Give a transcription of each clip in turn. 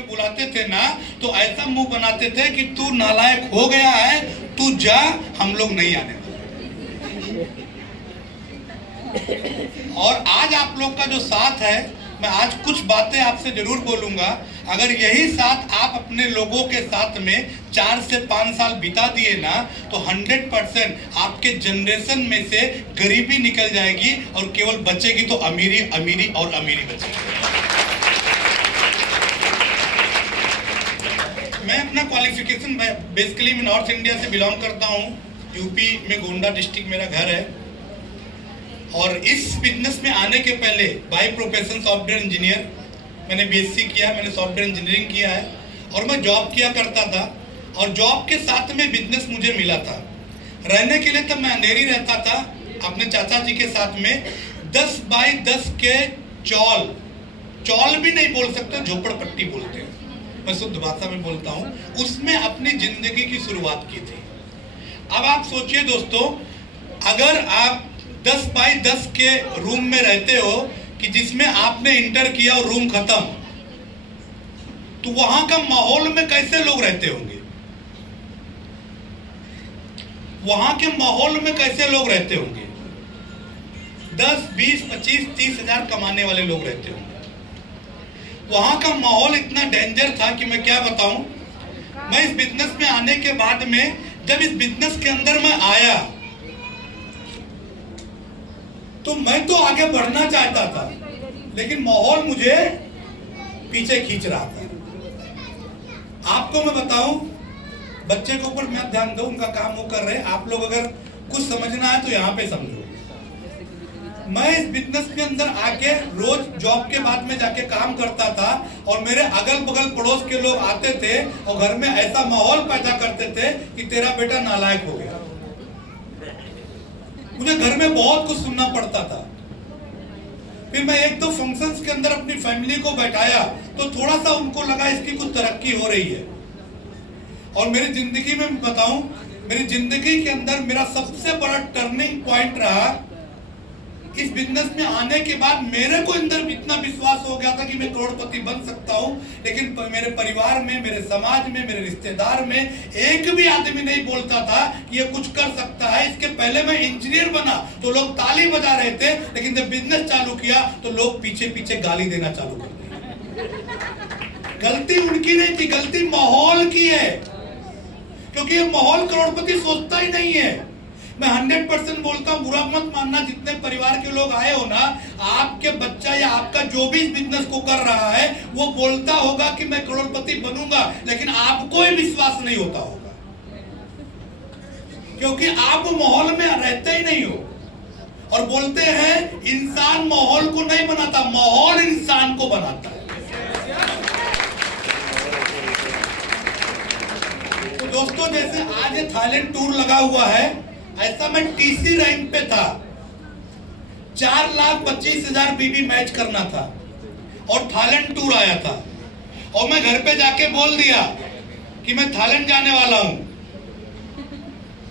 बुलाते थे ना तो ऐसा मुंह बनाते थे कि तू नालायक हो गया है, तू जा, हम लोग नहीं आने वाले। और आज आप लोग का जो साथ है, मैं आज कुछ बातें आपसे जरूर बोलूंगा। अगर यही साथ आप अपने लोगों के साथ में 4 से 5 साल बिता दिए ना तो 100% आपके जनरेशन में से गरीबी निकल जाएगी और केवल बचेगी तो अमीरी, अमीरी और अमीरी बचेगी। मैं अपना क्वालिफिकेशन बेसिकली मैं नॉर्थ इंडिया से बिलोंग करता हूँ। यूपी में गोंडा डिस्ट्रिक्ट मेरा घर है। और इस बिजनेस में आने के पहले बाय प्रोफेशन सॉफ्टवेयर इंजीनियर, मैंने बीएससी किया, मैंने सॉफ्टवेयर इंजीनियरिंग किया है और मैं जॉब किया करता था। और जॉब के साथ में बिजनेस मुझे मिला था। रहने के लिए तब मैं अंधेरी रहता था अपने चाचा जी के साथ में। 10 बाई 10 के चौल भी नहीं बोल सकते, झोपड़पट्टी बोलते हैं, मैं शुद्ध भाषा में बोलता हूँ, उसमें अपनी जिंदगी की शुरुआत की थी। अब आप सोचिए दोस्तों, अगर आप 10 बाई 10 के रूम में रहते हो कि जिसमें आपने इंटर किया और रूम खत्म, तो वहां का माहौल में कैसे लोग रहते होंगे? वहां के माहौल में कैसे लोग रहते होंगे? 10, 20, 25, 30 हजार कमाने वाले लोग रहते होंगे। वहां का माहौल इतना डेंजर था कि मैं क्या बताऊं। मैं इस बिजनेस में आने के बाद में, जब इस बिजनेस के अंदर मैं आया तो मैं तो आगे बढ़ना चाहता था, लेकिन माहौल मुझे पीछे खींच रहा था। आपको मैं बताऊं, बच्चे के ऊपर मैं ध्यान दूं, उनका काम वो कर रहे हैं। आप लोग अगर कुछ समझना है तो यहाँ पे समझो। मैं इस बिजनेस के अंदर आके रोज जॉब के बाद में जाके काम करता था और मेरे अगल बगल पड़ोस के लोग आते थे और घर में ऐसा माहौल पैदा करते थे कि तेरा बेटा नालायक हो गया। मुझे घर में बहुत कुछ सुनना पड़ता था। फिर मैं 1-2 फंक्शंस के अंदर अपनी फैमिली को बैठाया तो थोड़ा सा उनको लगा इसकी कुछ तरक्की हो रही है। और मेरी जिंदगी में बताऊं, मेरी जिंदगी के अंदर मेरा सबसे बड़ा टर्निंग पॉइंट रहा इस बिजनेस में आने के बाद। मेरे को अंदर इतना विश्वास हो गया था कि मैं करोड़पति बन सकता हूं, लेकिन मेरे परिवार में, मेरे समाज में, मेरे रिश्तेदार में एक भी आदमी नहीं बोलता था कि ये कुछ कर सकता है। इसके पहले मैं इंजीनियर बना तो लोग ताली बजा रहे थे, लेकिन जब बिजनेस चालू किया तो लोग पीछे पीछे गाली देना चालू कर दिए। गलती उनकी नहीं थी, गलती माहौल की है, क्योंकि ये माहौल करोड़पति सोचता ही नहीं है। मैं 100% बोलता हूँ, बुरा मत मानना, जितने परिवार के लोग आए हो ना, आपके बच्चा या आपका जो भी इस बिजनेस को कर रहा है वो बोलता होगा कि मैं करोड़पति बनूंगा, लेकिन आपको ही विश्वास नहीं होता होगा, क्योंकि आप माहौल में रहते ही नहीं हो। और बोलते हैं इंसान माहौल को नहीं बनाता, माहौल इंसान को बनाता है। तो दोस्तों, जैसे आज थाईलैंड टूर लगा हुआ है, ऐसा मैं टीसी रैंक पे था। 4,25,000 बीबी मैच करना था और थाईलैंड टूर आया था। और मैं घर पे जाके बोल दिया कि मैं थाईलैंड जाने वाला हूं।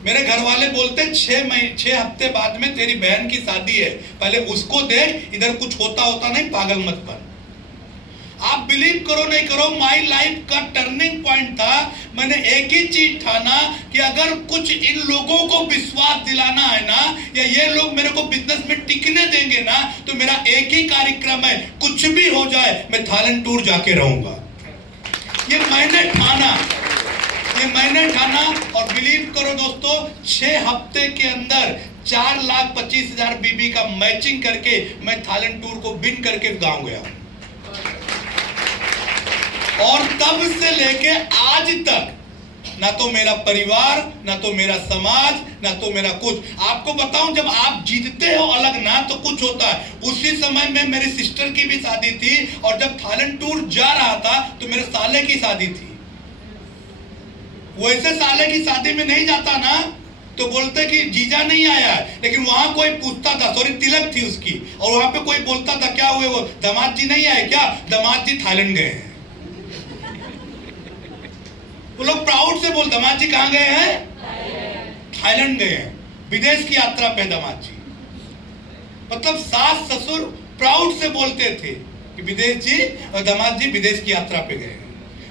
मेरे घर वाले बोलते 6 हफ्ते बाद में तेरी बहन की शादी है, पहले उसको देख, इधर कुछ होता नहीं, पागल मत बन। आप बिलीव करो नहीं करो, माई लाइफ का टर्निंग पॉइंट था। मैंने एक ही चीज ठाना कि अगर कुछ इन लोगों को विश्वास दिलाना है ना, या ये लोग मेरे को बिजनेस में टिकने देंगे ना, तो मेरा एक ही कार्यक्रम है, कुछ भी हो जाए मैं थाईलैंड टूर जाके रहूंगा। ये मैंने ठाना और बिलीव करो दोस्तों, 6 हफ्ते के अंदर 4,25,000 बीबी का मैचिंग करके मैं थाईलैंड टूर को विन करके गाँव गया। और तब से लेके आज तक ना तो मेरा परिवार, ना तो मेरा समाज, ना तो मेरा कुछ। आपको बताऊं, जब आप जीतते हो अलग ना तो कुछ होता है। उसी समय में मेरी सिस्टर की भी शादी थी और जब थाईलैंड टूर जा रहा था तो मेरे साले की शादी थी। वैसे साले की शादी में नहीं जाता ना तो बोलते कि जीजा नहीं आया है, लेकिन वहां कोई पूछता था, सॉरी तिलक थी उसकी, और वहां पे कोई बोलता था क्या हुए, वो दामाद जी नहीं आए क्या? दामाद जी थाईलैंड गए हैं। वो लोग प्राउड से बोल, दामाद जी कहाँ गए हैं? थाईलैंड गए हैं, विदेश की यात्रा पे दामाद जी। मतलब सास ससुर प्राउड से बोलते थे कि विदेश जी और दामाद जी विदेश की यात्रा पे गए हैं।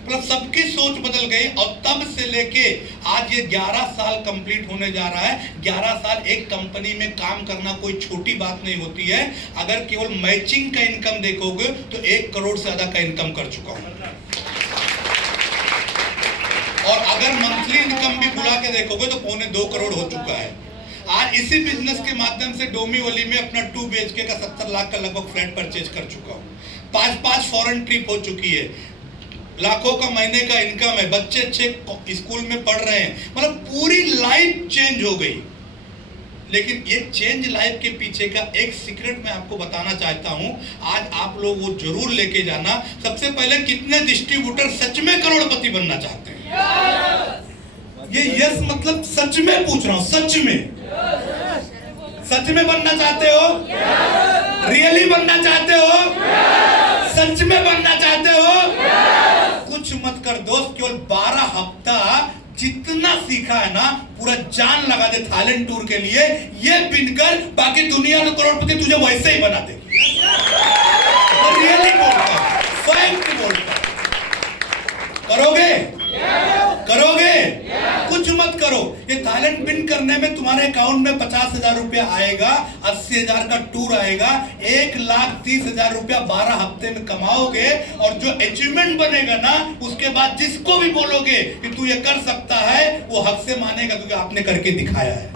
मतलब सबकी सोच बदल गई। और तब से लेके आज ये 11 साल कंप्लीट होने जा रहा है। 11 साल एक कंपनी में काम करना कोई छोटी बात नहीं होती है। अगर केवल मैचिंग का इनकम देखोगे तो 1 करोड़ से ज्यादा का इनकम कर चुका हूं। और अगर मंथली इनकम भी बुला के देखोगे तो 2.25 करोड़ हो चुका है। आज इसी बिजनेस के माध्यम से डोंबिवली में अपना 2 BHK का 70 लाख का लगभग फ्लैट परचेज कर चुका हूँ। 5 फॉरेन ट्रिप हो चुकी है, लाखों का महीने का इनकम है, बच्चे अच्छे स्कूल में पढ़ रहे हैं, मतलब पूरी लाइफ चेंज हो गई। लेकिन ये चेंज लाइफ के पीछे का एक सीक्रेट मैं आपको बताना चाहता हूं, आज आप लोग वो जरूर लेके जाना। सबसे पहले कितने डिस्ट्रीब्यूटर सच में करोड़पति बनना चाहते हैं? ये यस मतलब सच में पूछ रहा हूं, सच में बनना चाहते हो? रियली बनना चाहते हो? सच में बनना चाहते हो? कुछ मत कर दोस्त, केवल 12 हफ्ता जितना सीखा है ना पूरा जान लगा दे थाईलैंड टूर के लिए। ये बिनकर बाकी दुनिया में करोड़पति तुझे वैसे ही बना दे। रियली बोलता, फैक्ट बोलता। करोगे? करोगे? कुछ मत करो। ये थाईलैंड विन करने में तुम्हारे अकाउंट में 50,000 रुपया आएगा, 80,000 का टूर आएगा, 1,30,000 रुपया 12 हफ्ते में कमाओगे। और जो अचीवमेंट बनेगा ना उसके बाद जिसको भी बोलोगे कि तू ये कर सकता है वो हक से मानेगा, क्योंकि आपने करके दिखाया है।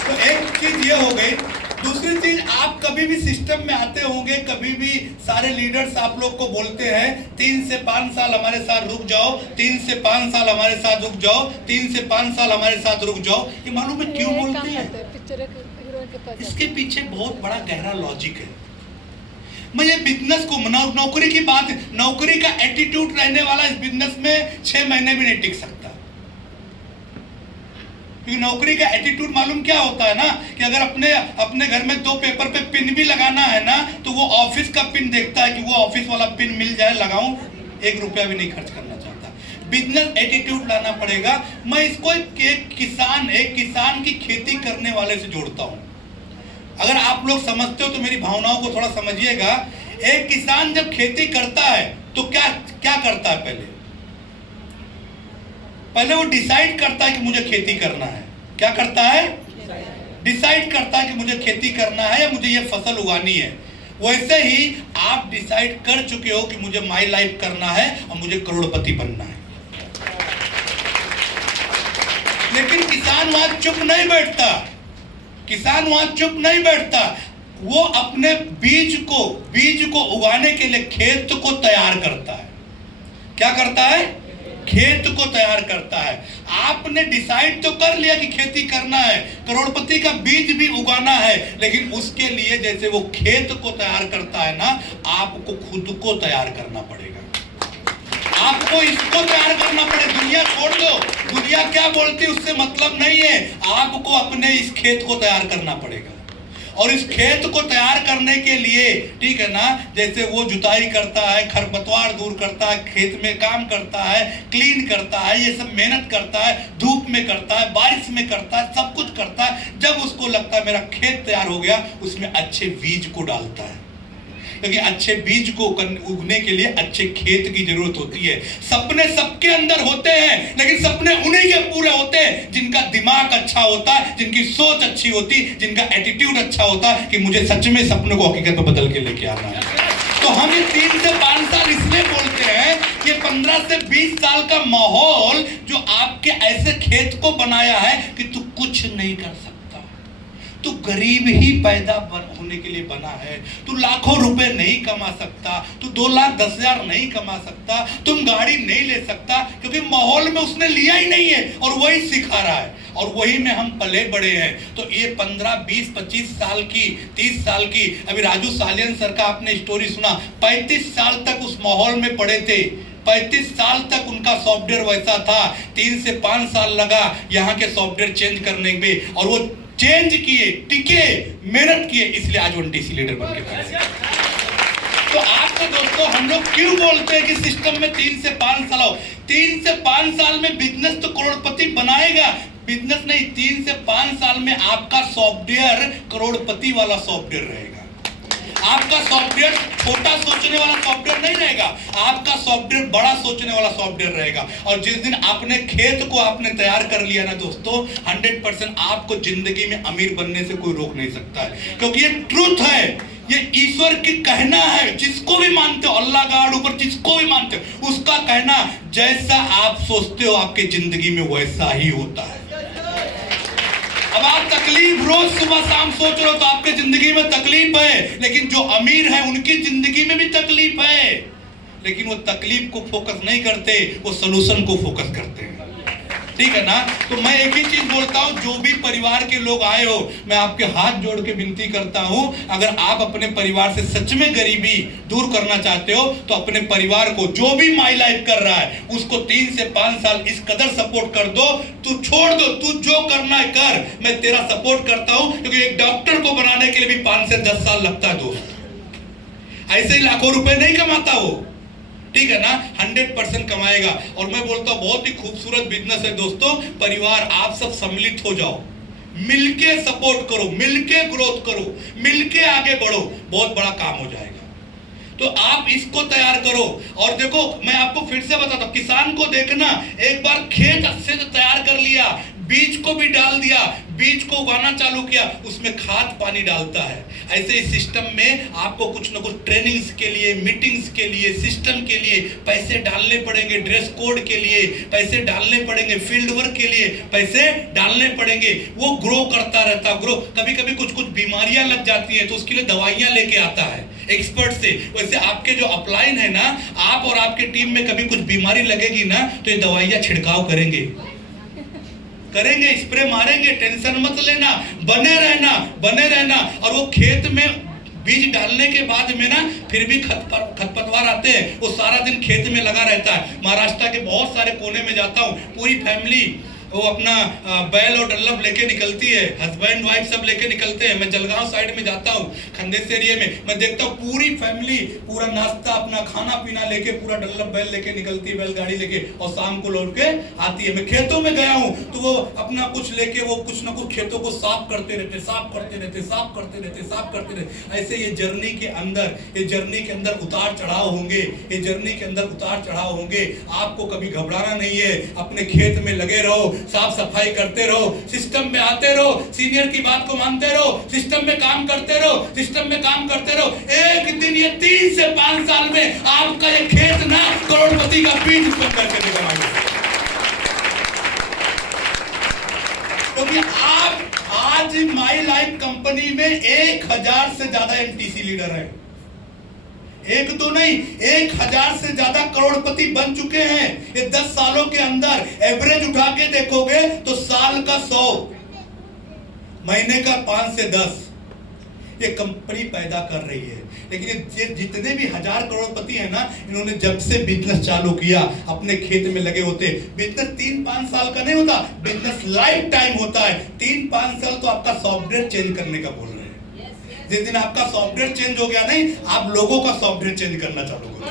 तो एक चीज ये हो गई। दूसरी चीज, आप कभी भी सिस्टम में आते होंगे, कभी भी सारे लीडर्स आप लोग को बोलते हैं 3 से 5 साल हमारे साथ रुक जाओ, 3 से 5 साल हमारे साथ रुक जाओ, 3 से 5 साल हमारे साथ रुक जाओ। ये मालूम है क्यों बोलते हैं? इसके पीछे बहुत बड़ा गहरा लॉजिक है। मैं ये बिजनेस को नौकरी की बात, नौकरी का एटीट्यूड रहने वाला इस बिजनेस में 6 महीने भी नहीं टिक सकता। क्योंकि नौकरी का एटीट्यूड मालूम क्या होता है ना, कि अगर अपने घर में 2 पेपर पे पिन भी लगाना है ना तो वो ऑफिस का पिन देखता है कि वो ऑफिस वाला पिन मिल जाए, लगाऊं, 1 रुपया भी नहीं खर्च करना चाहता। बिजनेस एटीट्यूड लाना पड़ेगा। मैं इसको एक किसान की खेती करने वाले से जोड़ता हूं। अगर आप लोग समझते हो तो मेरी भावनाओं को थोड़ा समझिएगा। एक किसान जब खेती करता है तो क्या करता है? पहले वो डिसाइड करता है कि मुझे खेती करना है। क्या करता है? डिसाइड करता है कि मुझे खेती करना है या मुझे ये फसल उगानी है। वैसे ही आप डिसाइड कर चुके हो कि मुझे माई लाइफ करना है और मुझे करोड़पति बनना है। लेकिन किसान वहां चुप नहीं बैठता। किसान वहां चुप नहीं बैठता। वो अपने बीज को उगाने के लिए खेत को तैयार करता है। क्या करता है? खेत को तैयार करता है। आपने डिसाइड तो कर लिया कि खेती करना है, करोड़पति का बीज भी उगाना है, लेकिन उसके लिए जैसे वो खेत को तैयार करता है ना, आपको खुद को तैयार करना पड़ेगा। आपको इसको तैयार करना पड़ेगा। दुनिया छोड़ दो, दुनिया क्या बोलती है उससे मतलब नहीं है। आपको अपने इस खेत को तैयार करना पड़ेगा। और इस खेत को तैयार करने के लिए, ठीक है ना, जैसे वो जुताई करता है, खरपतवार दूर करता है, खेत में काम करता है, क्लीन करता है, ये सब मेहनत करता है, धूप में करता है, बारिश में करता है, सब कुछ करता है। जब उसको लगता है मेरा खेत तैयार हो गया, उसमें अच्छे बीज को डालता है, क्योंकि अच्छे बीज को उगने के लिए अच्छे खेत की जरूरत होती है। सपने सबके अंदर होते हैं, लेकिन सपने उन्हीं के पूरे होते हैं जिनका दिमाग अच्छा होता है, जिनकी सोच अच्छी होती, जिनका एटीट्यूड अच्छा होता है कि मुझे सच में सपनों को हकीकत में बदल के लेके आना है। तो हम ये 3 से 5 साल इसलिए बोलते हैं कि 15 से 20 साल का माहौल जो आपके ऐसे खेत को बनाया है कि तू कुछ नहीं कर सकता, तू गरीब ही पैदा होने के लिए बना है, तू लाखों रुपए नहीं कमा सकता, तू 2,10,000 नहीं कमा सकता, तुम गाड़ी नहीं ले सकता, क्योंकि माहौल में उसने लिया ही नहीं है और वही सिखा रहा है और वही में हम पले बड़े हैं। तो ये 15, 20, 25 साल की, 30 साल की, अभी राजू सालियन सर का आपने स्टोरी सुना, 35 साल तक उस माहौल में पड़े थे, 35 साल तक उनका सॉफ्टवेयर वैसा था, 3 से 5 साल लगा यहाँ के सॉफ्टवेयर चेंज करने में, और वो चेंज किए, टिके, मेहनत किए, इसलिए आज 1TC लीडर बन के खड़े। तो आपको दोस्तों हम लोग क्यों बोलते हैं कि सिस्टम में 3 से 5 साल आओ? 3 से 5 साल में बिजनेस तो करोड़पति बनाएगा, बिजनेस नहीं, 3 से 5 साल में आपका सॉफ्टवेयर करोड़पति वाला सॉफ्टवेयर रहेगा। आपका सॉफ्टवेयर छोटा सोचने वाला सॉफ्टवेयर नहीं रहेगा, आपका सॉफ्टवेयर बड़ा सोचने वाला सॉफ्टवेयर रहेगा। और जिस दिन आपने खेत को आपने तैयार कर लिया ना दोस्तों, 100% आपको जिंदगी में अमीर बनने से कोई रोक नहीं सकता है, क्योंकि ये ट्रूथ है, ये ईश्वर की कहना है। जिसको भी मानते हो, अल्लाह गॉड ऊपर जिसको भी मानते हो, उसका कहना जैसा आप सोचते हो आपके जिंदगी में वैसा ही होता है। अब आप तकलीफ रोज सुबह शाम सोच रहे हो तो आपके जिंदगी में तकलीफ है, लेकिन जो अमीर है उनकी जिंदगी में भी तकलीफ है, लेकिन वो तकलीफ को फोकस नहीं करते, वो सलूशन को फोकस करते हैं। ठीक है ना? तो मैं एक ही चीज बोलता हूं, जो भी परिवार के लोग आए हो, मैं आपके हाथ जोड़ के विनती करता हूं, अगर आप अपने परिवार से सच में गरीबी दूर करना चाहते हो तो अपने परिवार को, जो भी माई लाइफ कर रहा है उसको 3 से 5 साल इस कदर सपोर्ट कर दो, तू छोड़ दो, तू जो करना है कर, मैं तेरा सपोर्ट करता हूं। क्योंकि एक डॉक्टर को बनाने के लिए भी 5 से 10 साल लगता है दोस्त, ऐसे ही लाखों रुपए नहीं कमाता वो। ठीक है ना? 100% कमाएगा। और मैं बोलता हूं बहुत ही खूबसूरत बिजनेस है दोस्तों। परिवार आप सब सम्मिलित हो जाओ, मिलके सपोर्ट करो, मिलके ग्रोथ करो, मिलके आगे बढ़ो, बहुत बड़ा काम हो जाएगा। तो आप इसको तैयार करो। और देखो, मैं आपको फिर से बताता हूं, किसान को देखना, एक बार खेत अच्छे से तैयार कर लिया, बीज को भी डाल दिया, बीज को उगाना चालू किया, उसमें खाद पानी डालता है। ऐसे ही सिस्टम में आपको कुछ ना कुछ ट्रेनिंग्स के लिए, मीटिंग्स के लिए, सिस्टम के लिए पैसे डालने पड़ेंगे, ड्रेस कोड के लिए पैसे डालने पड़ेंगे, फील्ड वर्क के लिए पैसे डालने पड़ेंगे। वो ग्रो करता रहता, ग्रो। कभी कभी कुछ कुछ बीमारियां लग जाती हैं तो उसके लिए दवाइयां लेके आता है एक्सपर्ट से। वैसे आपके जो अपलाइन है ना, आप और आपके टीम में कभी कुछ बीमारी लगेगी ना तो ये दवाइयां छिड़काव करेंगे, स्प्रे मारेंगे। टेंशन मत लेना, बने रहना। और वो खेत में बीज डालने के बाद में ना फिर भी खरपतवार आते हैं, वो सारा दिन खेत में लगा रहता है। महाराष्ट्र के बहुत सारे कोने में जाता हूँ, पूरी फैमिली वो अपना बैल और डल्लभ लेके निकलती है, हस्बैंड वाइफ सब लेके निकलते हैं। मैं जलगांव साइड में जाता हूँ, खंडेस एरिया में, मैं देखता हूँ पूरी फैमिली पूरा नाश्ता अपना खाना पीना लेके पूरा डल्लभ बैल लेके निकलती है, बैलगाड़ी लेके, और शाम को लौट के आती है। मैं खेतों में गया हूँ तो वो अपना कुछ लेके वो कुछ ना कुछ खेतों को साफ करते रहते। ऐसे ये जर्नी के अंदर उतार चढ़ाव होंगे, आपको कभी घबराना नहीं है। अपने खेत में लगे रहो, साफ सफाई करते रहो, सिस्टम में आते रहो, सीनियर की बात को मानते रहो, सिस्टम में काम करते रहो। एक दिन ये 3 से 5 साल में आपका ये खेत ना करोड़पति का बीज उत्पन्न करके देगा। क्योंकि आप आज माई लाइफ कंपनी में 1000 से ज्यादा एमटीसी लीडर है, एक तो नहीं 1000 से ज्यादा करोड़पति बन चुके हैं। ये 10 सालों के अंदर एवरेज उठा के देखोगे तो साल का 100, महीने का 5 से 10 ये कंपनी पैदा कर रही है। लेकिन ये जितने भी 1000 करोड़पति हैं ना, इन्होंने जब से बिजनेस चालू किया अपने खेत में लगे होते। बिजनेस 3-5 साल का नहीं होता, बिजनेस लाइफ टाइम होता है। 3-5 साल तो आपका सॉफ्टवेयर चेंज करने का बोल रहे हैं। जिस दिन आपका सॉफ्टवेयर चेंज हो गया, नहीं आप लोगों का सॉफ्टवेयर चेंज करना चालू करो।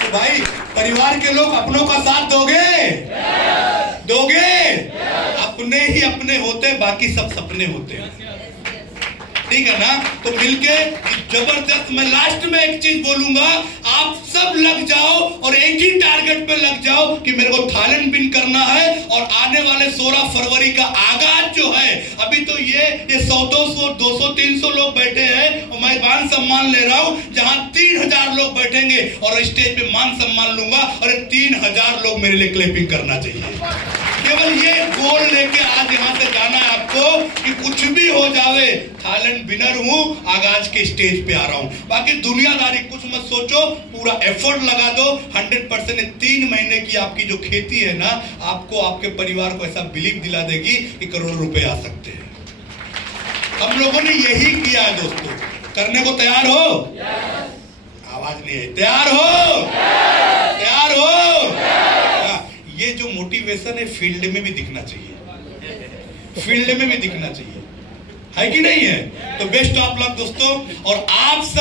तो भाई परिवार के लोग अपनों का साथ दोगे? अपने ही अपने होते, बाकी सब सपने होते हैं। ठीक है ना? तो मिलके जबरदस्त। मैं लास्ट में एक चीज बोलूंगा, आप सब लग जाओ और एक ही टारगेट पे लग जाओ कि मेरे को थाईलैंड विन करना है। और आने वाले 16 फरवरी का आगाज जो है, अभी तो ये 100-200, 200-300 लोग बैठे हैं और मैं मान सम्मान ले रहा हूं, जहां 3000 लोग बैठेंगे और स्टेज पे मान सम्मान लूंगा और 3000 लोग मेरे लिए क्लैपिंग करना चाहिए। केवल ये गोल लेके आज यहाँ से जाना है आपको कि कुछ भी हो जावे, थाईलैंड विनर हूँ, आगाज के स्टेज पे आ रहा हूँ। बाकी दुनियादारी कुछ मत सोचो, पूरा एफर्ट लगा दो। 100% 3 महीने की आपकी जो खेती है ना, आपको आपके परिवार को ऐसा बिलीव दिला देगी कि करोड़ों रुपए आ सकते हैं। हम लोगों ने यही किया है दोस्तों। करने को तैयार हो? आवाज नहीं है। तैयार हो? ये जो मोटिवेशन है फील्ड में भी दिखना चाहिए, है कि नहीं है? तो बेस्ट ऑफ लक दोस्तों। और आप सब